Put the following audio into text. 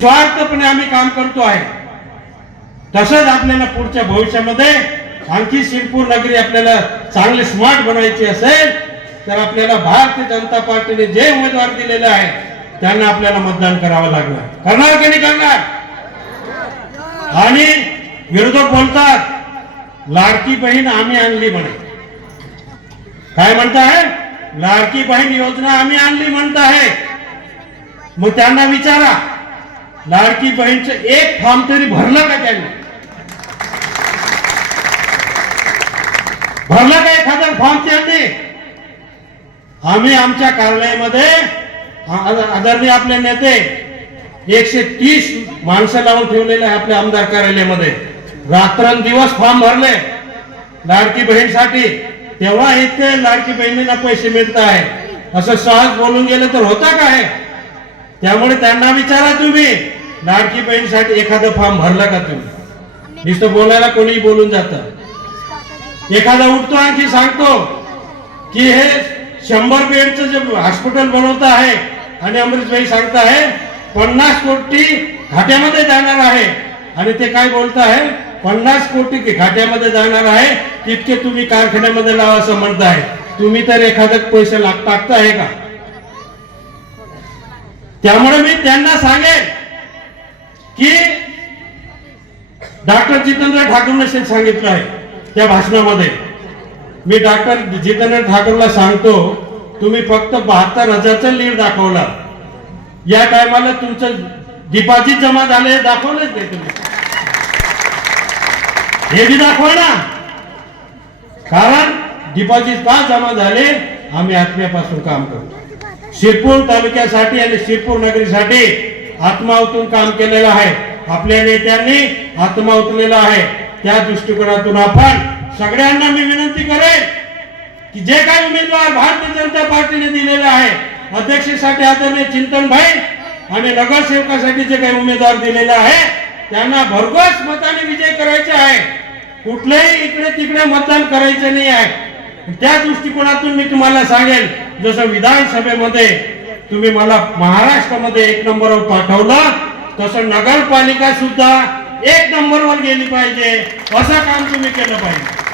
निस्वार्थपणे आम्ही काम करतो आहे. तसंच आपल्याला पुढच्या भविष्यामध्ये आणखी शिरपूर नगरी आपल्याला चांगली स्मार्ट बनवायची असेल तर आपल्याला भारतीय जनता पार्टीने जे उमेदवार दिलेले आहे त्यांना आपल्याला मतदान करावं लागणार. करणार की नाही करणार? आणि विरोधक बोलतात लाडकी बहीण आम्ही आणली म्हणे. काय म्हणताय? लाडकी बहीण योजना आम्ही आणली म्हणताय. मग त्यांना विचारा. लाडकी बहीणचं एक फॉर्म तरी भरलं का त्यांनी? भरलं का एखादा फॉर्म त्यांनी? आम्ही आमच्या कार्यालयामध्ये आदरणीय आपले नेते एकशे तीस माणसं लावून ठेवलेले आहे आपल्या आमदार कार्यालयामध्ये. रात्रंदिवस फॉर्म भरले. लाडकी बहीणसाठी तेव्हा इथे लाडकी बहिणींना पैसे मिळत आहे. असं सहज बोलून गेलं तर होता काय त्यामुळे त्यांना विचारा तुम्ही. लाडकी बहीणसाठी एखादं फॉर्म भरला का तुम्ही? नुसतं बोलायला कोणी बोलून जात. एखादा उठतो आणखी सांगतो की हे शंभर बेडचं जे हॉस्पिटल बनवत आहे आणि अमृतभाई सांगत आहे पन्नास कोटी घाट्यामध्ये जाणार आहे. आणि ते काय बोलत आहे? पन्नास कोटी घाट्यामध्ये जाणार आहे तितके तुम्ही कारखान्यामध्ये लावा असं म्हणताय. तुम्ही तर एखादं पैसे लाग टाकताय का? त्यामुळे मी त्यांना सांगेन की डॉक्टर जितेंद्र ठाकूरने सांगितलं आहे त्या भाषणामध्ये. मी डॉक्टर जितेंद्र ठाकूरला सांगतो तुम्ही फक्त बहात्तर हजारचं लीड दाखवला. या टायमाला तुमचं डिपॉझिट जमा झाले हे दाखवलंच नाही तुम्ही. हे बी दाखवा ना कारण डिपॉझिट का जमा झाले आम्ही आत्म्यापासून काम करतो. शिरपूर तालुक्यासाठी आणि शिरपूर नगरीसाठी आत्मावतून काम केलेलं आहे. आपल्या नेत्यांनी आत्मावतलेलं आहे. त्या दृष्टिकोनातून आपण सगळ्यांना मी विनंती करेन की जे काही उमेदवार भारतीय जनता पार्टीने दिलेले आहे अध्यक्षेसाठी आदरणीय चिंतन भाई आणि नगरसेवकासाठी जे काही उमेदवार दिलेले आहे त्यांना भरघोस मताने विजय करायचे आहे. कुठलेही इकडे तिकडे मतदान करायचे नाही आहे. त्या दृष्टिकोनातून मी तुम्हाला सांगेन जसं विधानसभेमध्ये तुम्ही मला महाराष्ट्रामध्ये एक नंबरवर पाठवलं तसं नगरपालिका सुद्धा एक नंबरवर गेली पाहिजे. असं काम तुम्ही केलं पाहिजे.